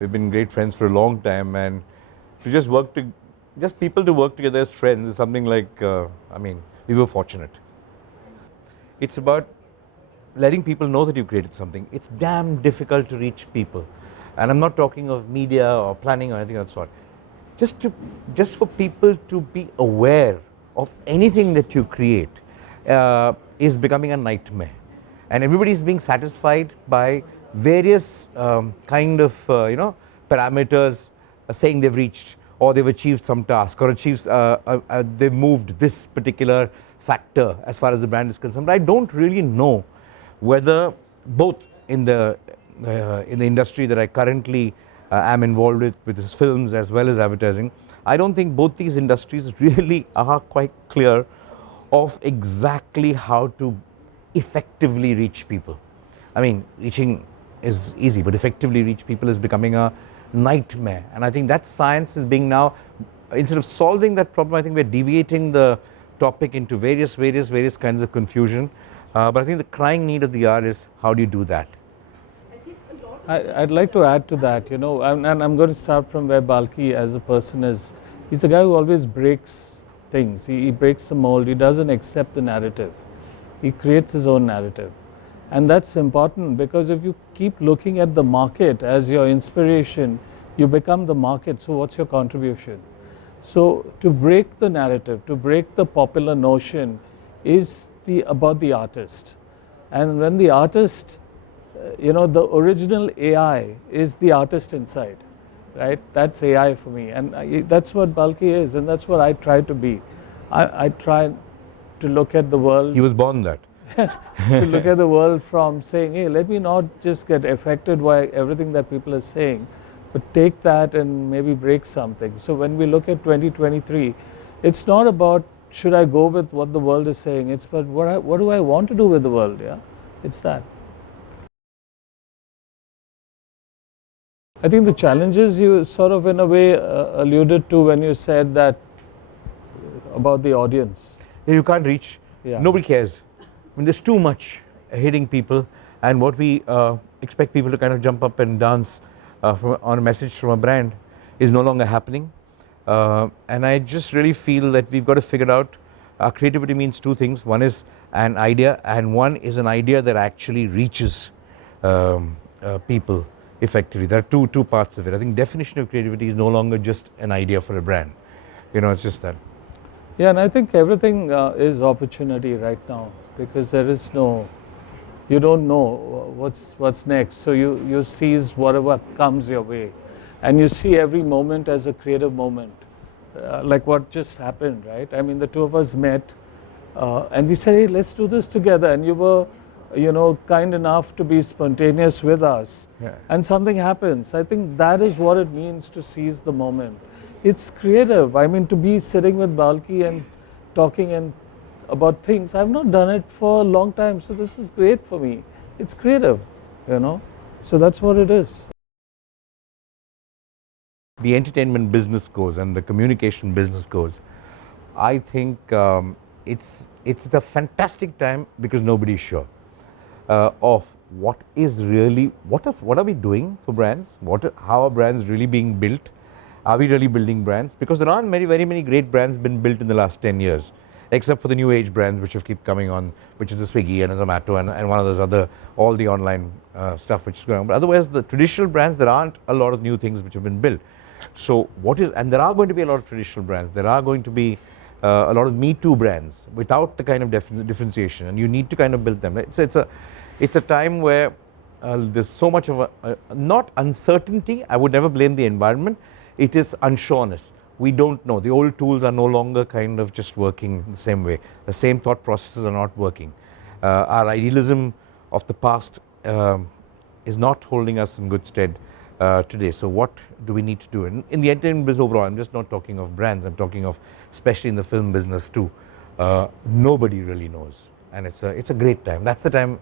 We've been great friends for a long time, and to just people to work together as friends is something like, we were fortunate. It's about letting people know that you created something. It's damn difficult to reach people. And I'm not talking of media or planning or anything of that sort. Just for people to be aware of anything that you create is becoming a nightmare. And everybody is being satisfied by various parameters saying they've reached or they've achieved some task or they've moved this particular factor as far as the brand is concerned. But I don't really know whether both in the industry that I currently am involved with this films as well as advertising, I don't think both these industries really are quite clear of exactly how to effectively reach people. I mean, reaching is easy, but effectively reach people is becoming a nightmare. And I think that science is being now, instead of solving that problem, I think we're deviating the topic into various kinds of confusion. But I think the crying need of the hour is, how do you do that? I'd like to add to that, and I'm going to start from where Balki as a person is. He's a guy who always breaks things. He breaks the mold. He doesn't accept the narrative. He creates his own narrative. And that's important, because if you keep looking at the market as your inspiration, you become the market. So what's your contribution? So to break the narrative, to break the popular notion is about the artist. And when the artist, the original AI is the artist inside, right? That's AI for me. And that's what Balki is, and that's what I try to be. I try to look at the world. He was born that. To look at the world from saying, hey, let me not just get affected by everything that people are saying, but take that and maybe break something. So when we look at 2023, it's not about should I go with what the world is saying, it's about what do I want to do with the world, yeah? It's that. I think the challenges you sort of in a way alluded to when you said that about the audience. You can't reach, nobody cares. I mean, there's too much hitting people, and what we expect people to kind of jump up and dance on a message from a brand is no longer happening. And I just really feel that we've got to figure out, creativity means two things. One is an idea, and one is an idea that actually reaches people effectively. There are two parts of it. I think definition of creativity is no longer just an idea for a brand. It's just that. Yeah, and I think everything is opportunity right now, because there is you don't know what's next. So you seize whatever comes your way, and you see every moment as a creative moment, like what just happened, right? I mean, the two of us met, and we said, hey, let's do this together, and you were, kind enough to be spontaneous with us, and something happens. I think that is what it means to seize the moment. It's creative. I mean, to be sitting with Balki and talking about things, I've not done it for a long time, so this is great for me. It's creative, so that's what it is. The entertainment business goes and the communication business goes, I think it's a fantastic time, because nobody's sure of what are we doing for brands, how are brands really being built. Are we really building brands? Because there aren't very many great brands been built in the last 10 years, except for the new age brands which have keep coming on, which is the Swiggy and the Zomato and one of those all the online stuff which is going on. But otherwise, the traditional brands, there aren't a lot of new things which have been built. So and there are going to be a lot of traditional brands. There are going to be a lot of Me Too brands without the kind of differentiation, and you need to kind of build them. Right? So it's a time where there's so much of not uncertainty. I would never blame the environment. It is unsureness. We don't know. The old tools are no longer kind of just working the same way. The same thought processes are not working. Our idealism of the past is not holding us in good stead today. So what do we need to do? And in the entertainment business overall, I'm just not talking of brands, I'm talking of, especially in the film business too, nobody really knows. And it's a great time. That's the time,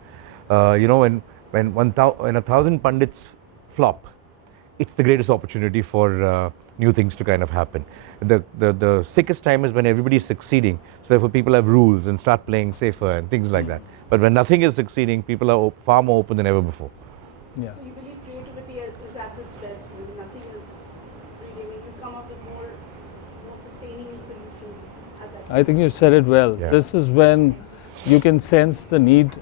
when 1,000 pundits flop, it's the greatest opportunity for new things to kind of happen. The sickest time is when everybody is succeeding, so therefore people have rules and start playing safer and things like that. But when nothing is succeeding, people are far more open than ever before. Yeah. So you believe creativity is at at its best when nothing is really, I mean, you come up with more sustaining solutions at that I think you said it well. Yeah. This is when you can sense the need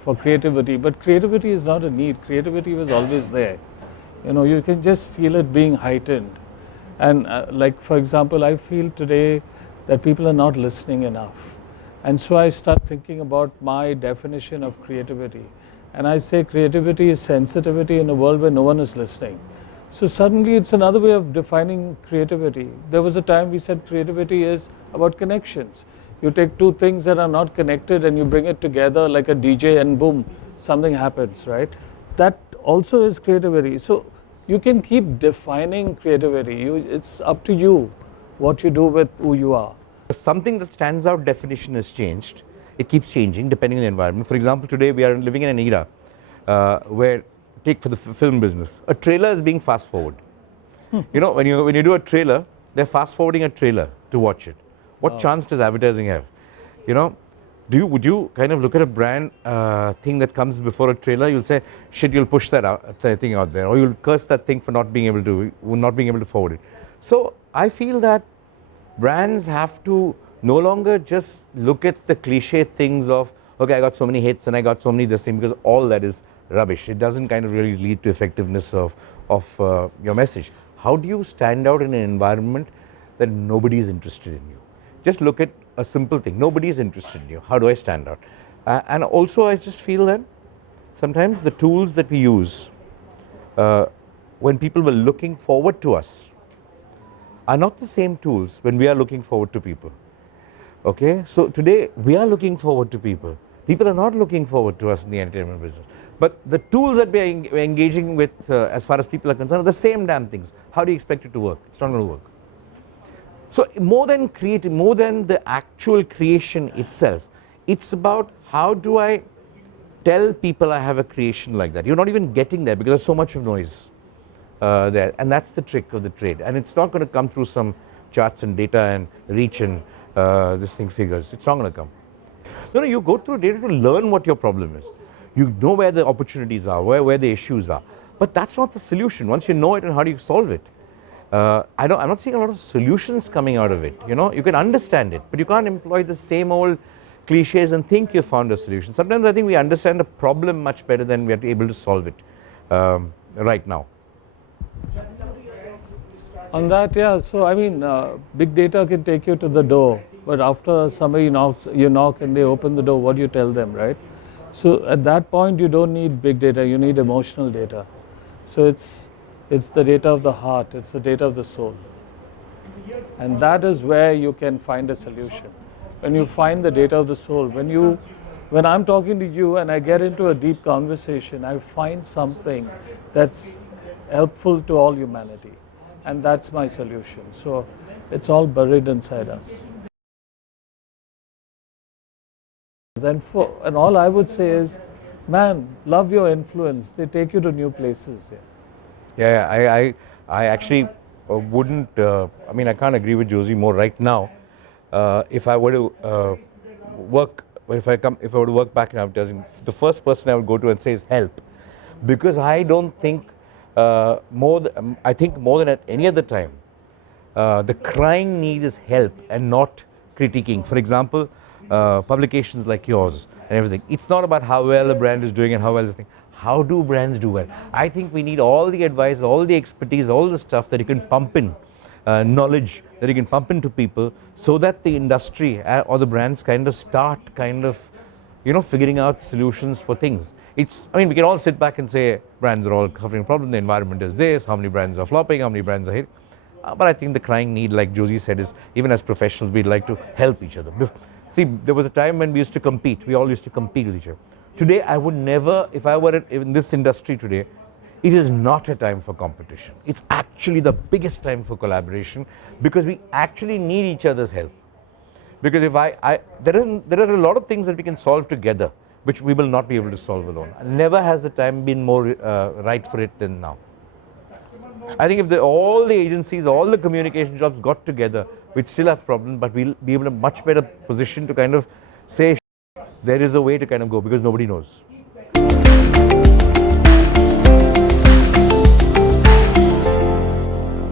for creativity. But creativity is not a need. Creativity was always there. You know, you can just feel it being heightened. And like, for example, I feel today that people are not listening enough. And so I start thinking about my definition of creativity. And I say creativity is sensitivity in a world where no one is listening. So suddenly it's another way of defining creativity. There was a time we said creativity is about connections. You take two things that are not connected and you bring it together like a DJ and boom, something happens, right? That also is creativity. So you can keep defining creativity. It's up to you what you do with who you are. Something that stands out definition has changed. It keeps changing depending on the environment. For example, today we are living in an era where, take for the film business, a trailer is being fast forward. You know, when you do a trailer, they're fast forwarding a trailer to watch it. What chance does advertising have? You know, would you kind of look at a brand thing that comes before a trailer? You'll say, shit, you'll push that thing out there, or you'll curse that thing for not being able to forward it. So I feel that brands have to no longer just look at the cliche things of, okay, I got so many hits and I got so many this thing, because all that is rubbish. It doesn't kind of really lead to effectiveness of your message. How do you stand out in an environment that nobody is interested in you? Just look at a simple thing. Nobody is interested in you. How do I stand out? And also, I just feel that sometimes the tools that we use when people were looking forward to us are not the same tools when we are looking forward to people. Okay, so today we are looking forward to people. People are not looking forward to us in the entertainment business. But the tools that we're engaging with as far as people are concerned are the same damn things. How do you expect it to work? It's not going to work. So more than the actual creation itself, it's about how do I tell people I have a creation like that. You're not even getting there because there's so much of noise there, and that's the trick of the trade. And it's not going to come through some charts and data and reach and this thing figures. It's not going to come. No, you go through data to learn what your problem is. You know where the opportunities are, where the issues are. But that's not the solution. Once you know it, and how do you solve it? I'm not seeing a lot of solutions coming out of it. You know, you can understand it, but you can't employ the same old cliches and think you found a solution. Sometimes I think we understand a problem much better than we are able to solve it right now. On that, yeah, so I mean, big data can take you to the door, but after somebody knocks, you knock and they open the door, what do you tell them, right? So at that point, you don't need big data, you need emotional data. So it's the data of the heart, it's the data of the soul. And that is where you can find a solution. When you find the data of the soul, when I'm talking to you and I get into a deep conversation, I find something that's helpful to all humanity. And that's my solution. So it's all buried inside us. And all I would say is, man, love your influence. They take you to new places. Yeah, I actually wouldn't. I mean, I can't agree with Josy more right now. If I were to if I were to work back in advertising, the first person I would go to and say is help, because I don't think I think more than at any other time, the crying need is help and not critiquing. For example, publications like yours and everything. It's not about how well a brand is doing and how well this thing. How do brands do well? I think we need all the advice, all the expertise, all the stuff that you can pump in, knowledge that you can pump into people, so that the industry or the brands kind of start figuring out solutions for things. I mean, we can all sit back and say brands are all covering a problem, the environment is this, how many brands are flopping, how many brands are hitting. But I think the crying need, like Josy said, is even as professionals, we'd like to help each other. See, there was a time when we used to compete. We all used to compete with each other. Today, I would never, if I were in this industry today, it is not a time for competition. It's actually the biggest time for collaboration, because we actually need each other's help. Because there are a lot of things that we can solve together, which we will not be able to solve alone. Never has the time been more right for it than now. I think if all the agencies, all the communication jobs got together, we'd still have problems, but we'll be able to much better position to kind of say there is a way to kind of go, because nobody knows.